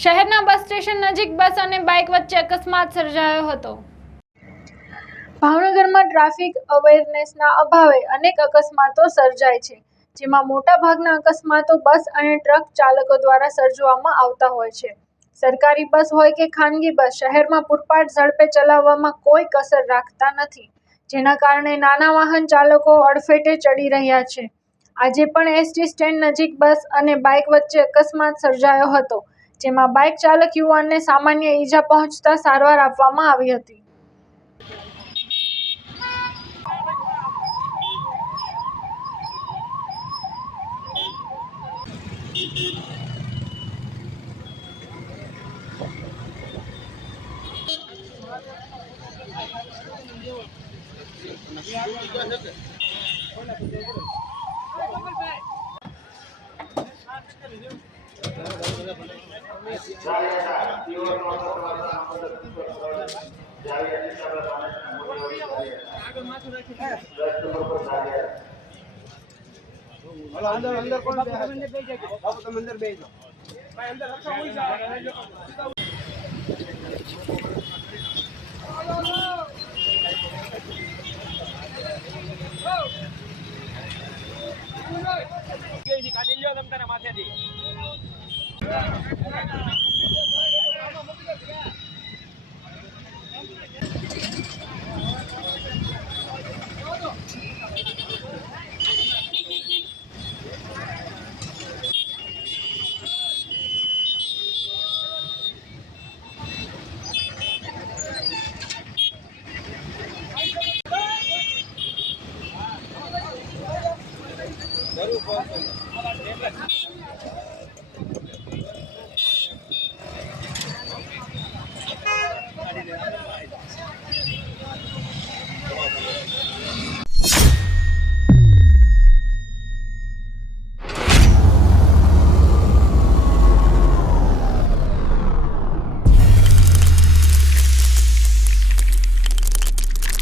શહેરના bus station નજીક બસ અને બાઇક વચ્ચે અકસ્માત સર્જાયો હતો. ભાવનગરમાં ટ્રાફિક અવેરનેસના અભાવે અનેક અકસ્માતો સર્જાય છે, જેમાં મોટાભાગના અકસ્માતો બસ અને ટ્રક ચાલકો દ્વારા સર્જવામાં આવતા હોય છે. સરકારી બસ હોય કે ખાનગી બસ, શહેરમાં પૂરપાટ ઝડપે ચલાવવામાં કોઈ કસર રાખતા નથી, જેના કારણે નાના વાહન ચાલકો અડફેટે ચડી રહ્યા છે. આજે પણ એસટી સ્ટેન્ડ નજીક બસ અને બાઇક વચ્ચે અકસ્માત સર્જાયો હતો જેમાં બાઇક ચાલક યુવાનને સામાન્ય ઈજા પહોંચતા સારવાર આપવામાં આવી હતી. હલો અંદર અંદર કોણ બાપુ તમે અંદર બેસી જાઓ કાઢી Agora eu volto.